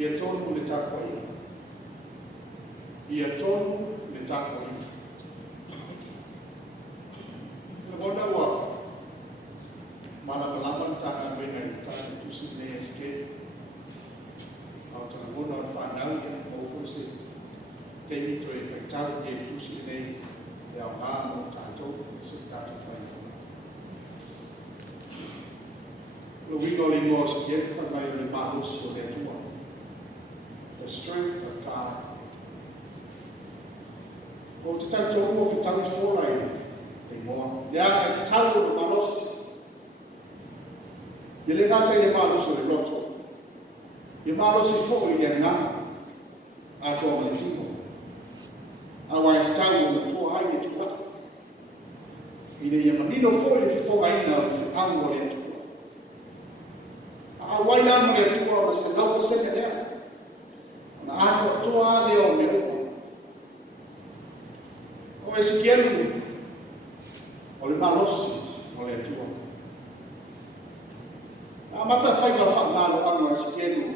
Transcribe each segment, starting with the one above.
ia tonu le tako ia. Ia tonu le tako ia. Le bona wa malapalaman taka wena i taka tusi nei eske. Au tala bona o whanau ia o fose. Tei to e whaitau e tusi nei e au ngā mo tātou se tātou whaitau. Lo wingo le mo se ke whanau le mahosi o le tua. The strength of God. O te tātou o whitau fōrai le moa. Le aka te tau o le mahosi. Ye le ngata i le mahosi o le roto. Ye mahosi fō i le ngā a tō le timo. Awa e tau o le tua ai e tua. I le ia manino fō i le whonga ina o le whiangu o le tua. A wai amo le tua o se lau sene lea. Na ato tua leo me opa. O e si kielu o le malosi o le tua. A mata whaika whangalo anu e si kielu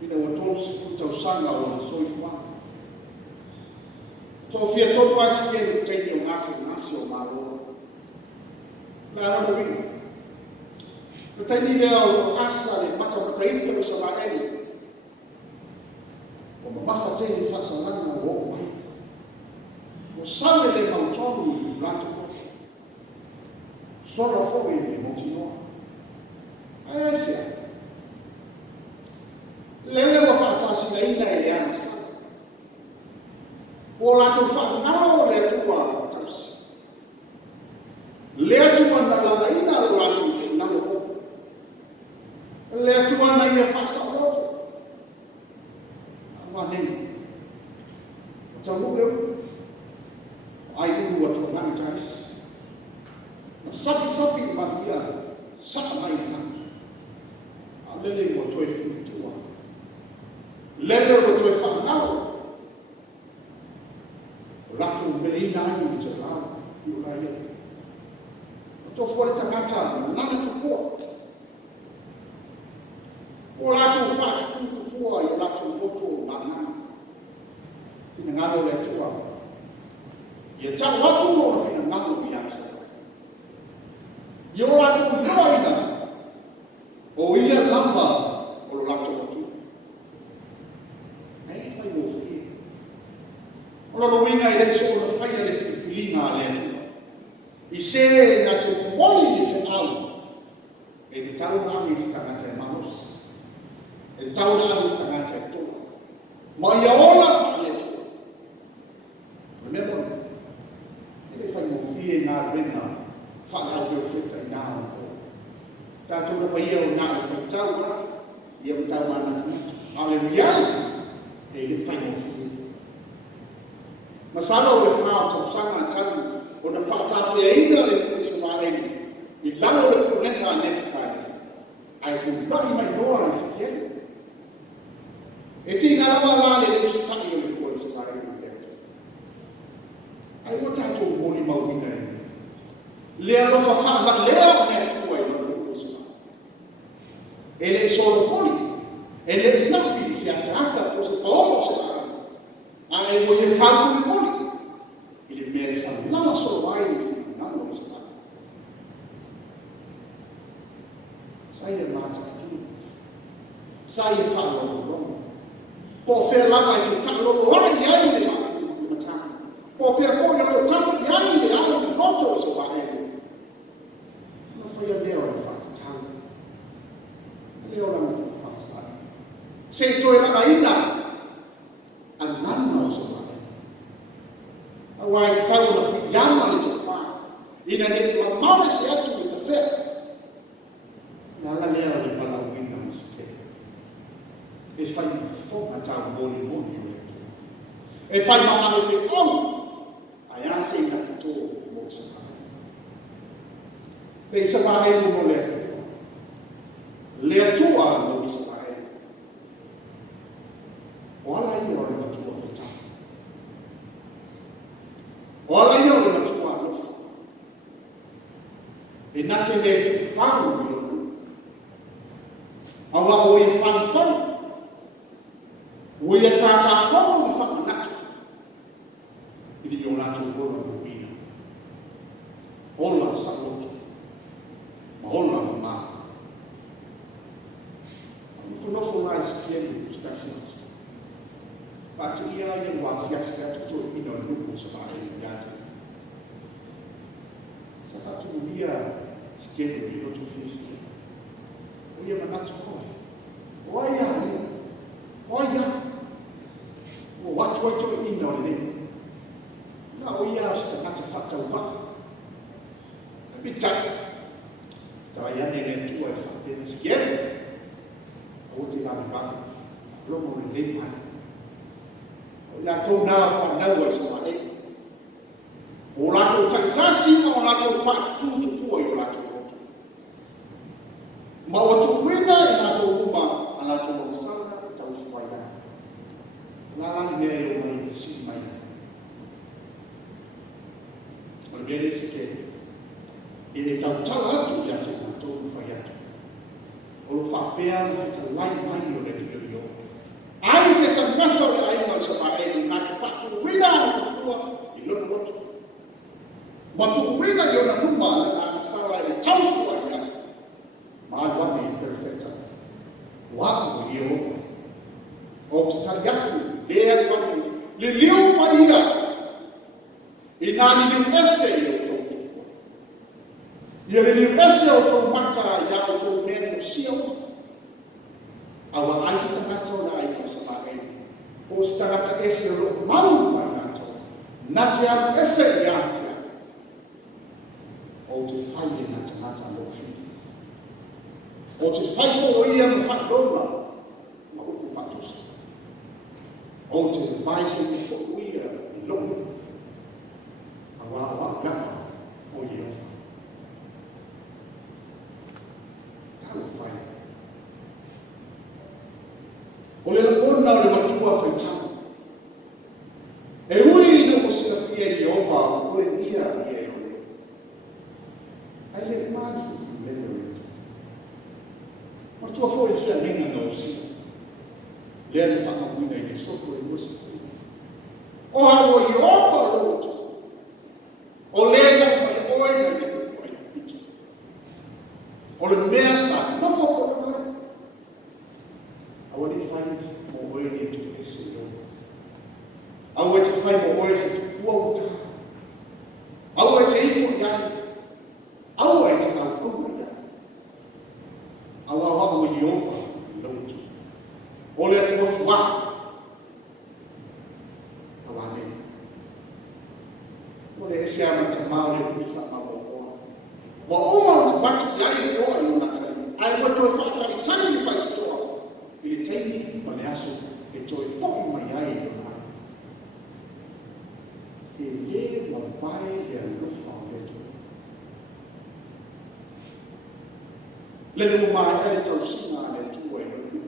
ina o tōsi kutau sanga o le soifua. Tō fia tōku a si kielu teini o ngasi o malo. Na anō winga. Taini lea o asa le mata mataita o sa maeli. O mamafa teini whaasalanga o o mai. O sale le mautonu i rato koto. Sora fōi le motinoa. Ai sia. Lele wa whaatasi na ina e le ana sa. O lato whaanao le tua tausi. Le atua na langa ina o lato te namo kopo. Le atua na ia whaasa roto. Awa nei. O tau leu. Ai ulu atu nani tais. Na sapi maria. Saka mai nani. A lele ua toi whitua. Lele ua toi whanau. O lato melina ai i te rao. I ula ia. O tō fuare tangata. Nana tukua. O lato whaki tūtukua i lato moto na ngana. Whina ngano le tua. Ia tau atu o na whina ngano i asa. I o lato noina o ia lamba o lo lato atu. Ai e whai o whia. O lo winga i le so na whaia le whiwhilinga le tua. I se na te moli ni whenau. E te tau nami i tangata e manos. E tau na anis tangata e toa. Ma ia ola whaale toa. Remember, e whai mo fie ngā rena whaala o whita i ngā o. Tātou na paia o ngā o whai tau ngā, ia o tau ngā tu. Ale reality, e whai mo fie. Masana o le whao tau sanga tau, o na whaatawhia ina le kurisa wā eni, i lalo le kurenga a nepi kānesi. Ai tu raki mai noa i sikienu. E tina lawa lale le usitaki o le kua i sa rai o leto. Ai o tātou moni mauina e ni. Lea lofa whaha lea o mea tua i lana o sa rai. E le soro moni, e le inafi si ata o se paomo sa rai. A e mo le tātou moni, i le mea le whanama soro ai i whanama o sa rai. Sai e mata atu. Sai e whanama o rongo. Po fea langa i whitaka loko ora i ai le matanga. Po fea fōia lo tafa i ai le ala i roto o sa waere. Na whaia leo e whakatau. Leo langa te whakasari. Se toi langa ina, a nana o sa waere. A wai te tau na piyama le te whai. Ina ne ma maure se atu i te whea. Na ala leo le wala wina o sa kere. E fai whonga tau moni o le tua. E fai mamame whi au, ai ase i ngati tō mo sa pai. Pei sa pai mo le tua. Le tua mo sa pai. O ala i o le matua whetau. O ala i o le matua alofa. E nate le tu whanu i o. Awa o i whanu whanu. Uia tata komo ni whakanatu. Ili o lato rola mawina. Ola saoto. Maola mama. Whanofo rai sikienu stations. Pātu ia ia wāsiasi atu tō ino nuku sa māe i ngāte. Sa whatu ia sikienu i roto whiwhi. O ia manatu koe. O ia ia. O ia. O watu atu ino le. Na o ia sta ngata whatau wā. Pita. Tawa ia nene tua e whapena sikienu. O te rami waka. Romo le le mai. Nā tō nā whanau ai sa mai. O lato taitasi o lato whakatū tukua i o lato roto. Ma o tō wina i lato uma a lato o sana i tau suaia. Nā lani mea i o mai whisi mai. O le mea resi ke. I le tau tau atu i ate nā tō whai atu. O lo whapea o whita lai mai o le ni o. Ai se ka ngata o ai ma sa mai ni na te fatu wina o te kua i lono roto. Ma tu wina i ona numa na na sara i tausua ia. Ma ai wame i perfecta. Wako i Yehova. O te tari atu, lea wame, le liu mai ia. I nani liu ese i o tō tukua. I le liu ese o tō mata ia o tō mea sio. Awa ai se tangata o na ai o sa mai. O se tangata ese o lo mau mai nato. Na te aru ese i ake. O te whai e na tangata lo fi. O te whai fo o ia ma whakdona. Ma upu whatusa. O te baise i fo o ia i lono. Awa gafa o Yehova. Tau whai. O le ona o le matua whaitau. E ui na o sina fia i Yehova o le nia i e ole. Ai le mani fufu le o le tu. Matua fo i fia nenga na o sina. Lea le whakamuina i le soto e musa fia. O hao i Yehova lo o tu. O le na mai oe na le o i pitu. O le mea sa na whako na mai. Awani whai mo oe ni tu e se o. Awa te whai mo oe se tu ua uta. Awa te ifo iai. Awa te au kua iai. Awa waka mo Yehova lautu. O le atu wafua. Awa ne. O le ese ama te mao le uifa ma o oa. Wa oma na batu iai le oa i ona tani. Ai wato e whaatari tani ni whai tutoa. I le teini ma le aso e toi whoki mai ai o nai. E le wa vai e alufa o le toi. Le numu mai e tau singa le tua e nui.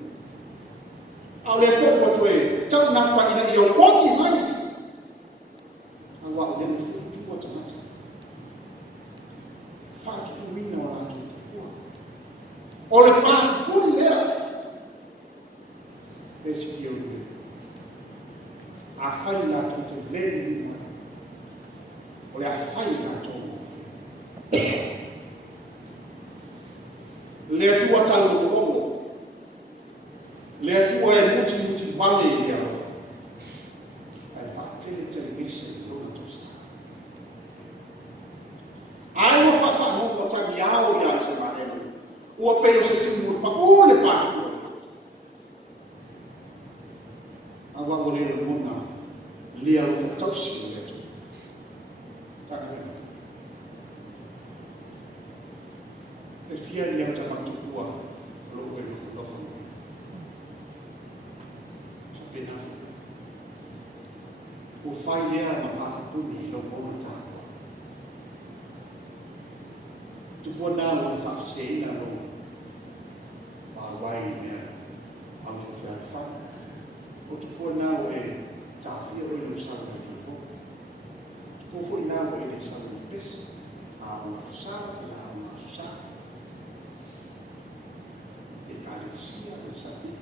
Au le whoki wa toi tau napa ina i o wongi mai. Awa o le whoki tua tamata. Whatutu wina o lato tukua. O le pā puni lea. Esse que eu vi. A faina tu te vedi uma. Olha a faina tu uma. Le tua talo logo. Le tua é muito vale e ela. Ai fatele te misse do tu sta. Ai o fa mo ko tamiao ya se marelo. O pelo se tu pa o le patu. Awa o le muna lia o whakatausi o le tu. Taka rena. E fia ni au tamatukua lo e lo whakawhanu. Sa pena fu. O whai lea ma maapuni lo mona tāpua. Tupua nā o whakasena lo ma wai mea au whakawhanu. O te kua nāo e tāwhia o i no saru e tupo. Te kua fwoi nāo e le saru e pesi. A o ngā saru, a o ngā saru. E kāre sia e sabi.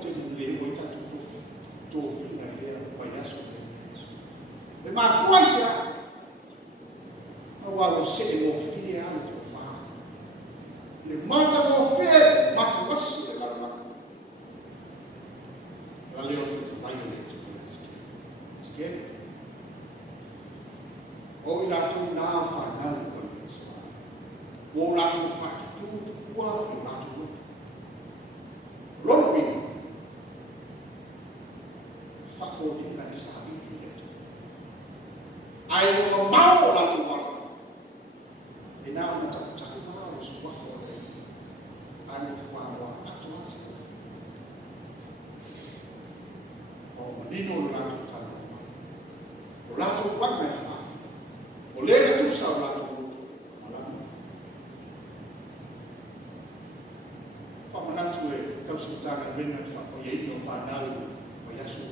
te le o ta to finga le wa yaso le ma fuaisa wa lo se mo fia le to fa le mata mo fia mata wasi la leo fita mai le to sken o ila to na fa na ko o la to fa tu wa la to Lolo bini, fafo dinga ni sabi kineto. Ai lo mau la tu wala. Ina na taku mau su wafo le. Ai lo fwa atu asi. O dino la tu tano. O la tu wa mai fa. O le tu sa la tu tu. Ala tu. Fa manatu e kau sutanga dengan fakko yai no fanau o yasu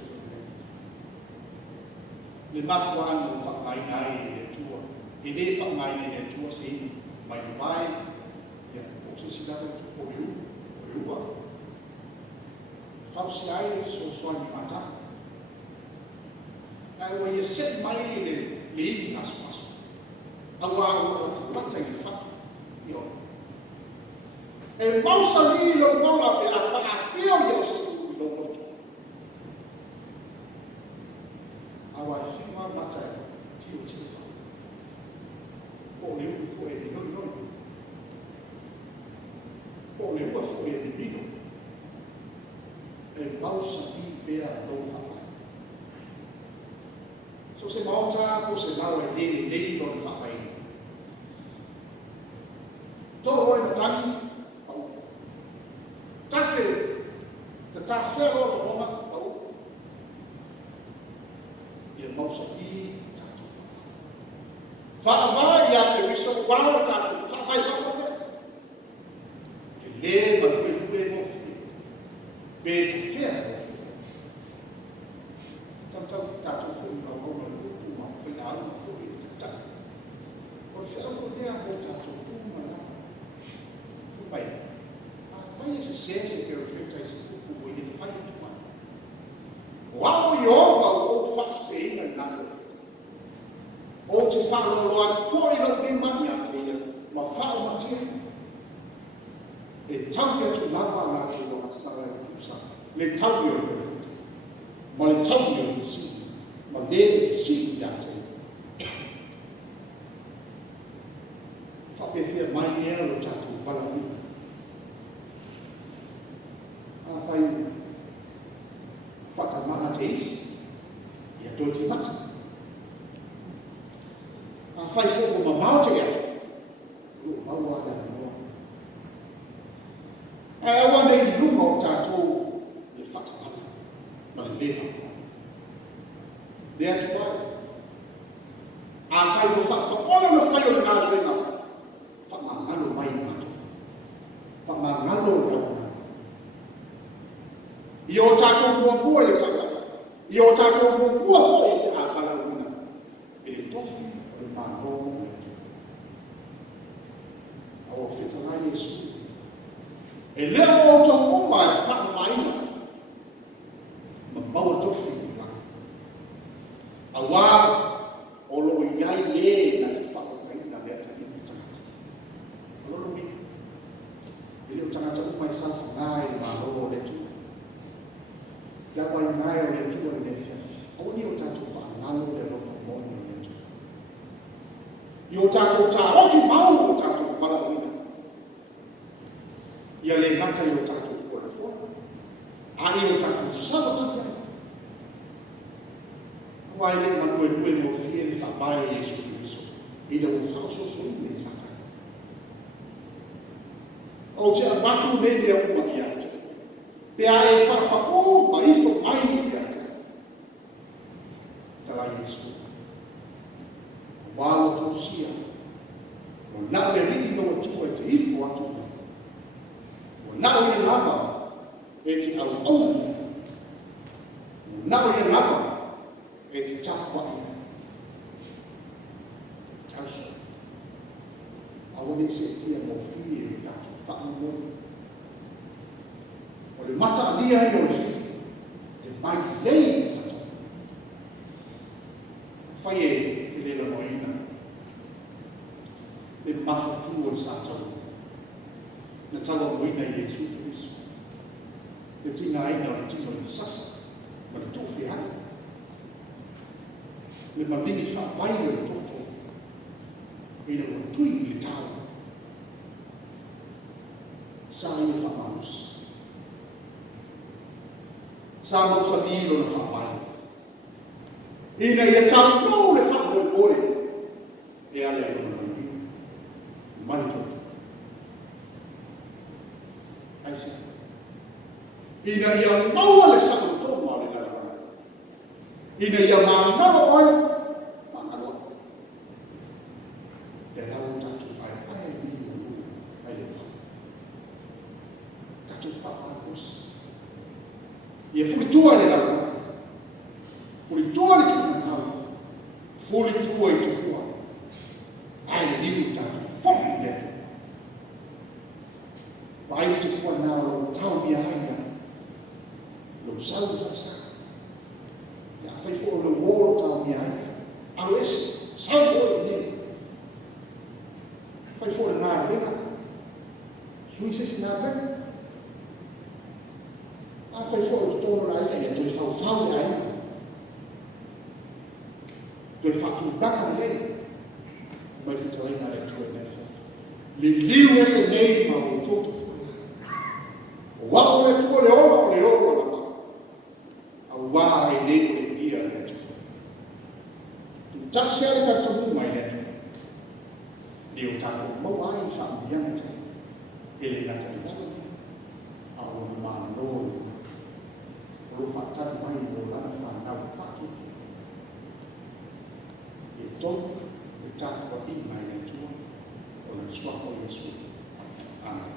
le mafwa no fa mai nai le tua ele fa mai le tua se mai vai ya o se sila ko o riu fa si ai le so so ni mata ai o ye set mai le ifi asu awa o tata i fa yo e mausa ni lo mola pe a fa fio yo su lo moto awa fi ma mata ti o ti fa o le u fo e no o le u fo e ni e mausa ni pe a lo fa so se mauta ko se lawa e le lo fa pai to o le tani ta fe ro ro ma au ye mau sa i ta tu fa va ya ke mi so wa ro ta tu fa vai ba ko le ma ke mo fi be te fe ta tu fu ma ko ma ku ma fe ya ma fu ta ko fe fu ne a ko ta tu ku ma na ku bai a fa ye se ke reflecta esse o ele faz de uma o algo yoga ou faz sem nada ou te fala lo at foi no bem mania tele ma fala uma tia e também tu lava na tua sala tu sa le também o perfeito ma le também o sim ma le sim ya te fa pensar mais nela já tu para fai fata mana teis ya doti mata fai fogo ma maute ya lo maua da no wanda i lungo tato le fata mana ma le fa there to fai lo fa ona no fai o na le na fa ma ngalo mai mato fa ma ngalo io tato buo le tanga io tato buo foi a pala una e tofi il mando o fito na Yesu e le o to umba fa mai ma bawa tofi ma awa o lo yai le na ti fa ta ina le ta ina ta lo mi ile tanga ta umba sa fa nai ma lo le tu ya kwa inayo le tu le fia oni o tatu fa nalo le lo fa mo le tu yo tatu ta o fi mau o tatu bala ina ya le ngata yo tatu fo ai o tatu sa ba ya wa ile manu e mo fi e fa ba Yesu Kristo ile o fa so ile sa ta o che abatu ne le o ma ya pe ai fa pa o mai fo mai ya ta Yesu walo to sia o na le ri no tu e te ifo atu o na o le lava e te au o na o le lava e te chapa taso a woni se tia mo fi e ta pa mo o le mata alia e o le fi. E mai lei tato. Fai e te le la moina. E mafutu o le satau. Na tawa moina i Yesu Kristo. Le tina aina o le tina o le sasa. Ma le tufi ana. Le mamini fa vai le toto. E le o tui le tau. Sa i fa maus. Sa mausa nilo na fa vai. Ina ia tau no le fa boi. E ale o na mamini. Mari toto. Aisa. Ina ia maua le sa toto ma le gara. Ina ia manalo oi. Manalo. Te lau tatu ai ni ai le. Tatu fa apos. Ia fulitua le lau. Fulitua le tu na. Fulitua i tu. Ai ni tatu fa le tu. Vai te kua nā lo tau mia haia. Lo sau fasa. Ia fai fo lo wolo tau mia haia. Alo ese, sau wolo ne. Fai fo le nā rena. Sui sesi nā rena. A fai fo le tono la ika ia toi fau fau ia ika. Toi fatu daka ni ei. Mai fitalai nā le tue nei fau. Li liu ese nei ma o toto. Wao le tuo le ola le ola la. Au wa e le ia le tu. Tu tasia le tatu mai le tu. Ni o tatu mo ai fa ia na tu. Ele na tu na. Au ma no. Ro fa tatu mai o la fa na fa tu. E to e tatu ko i mai le tu. O le swa ko Yesu. Amen.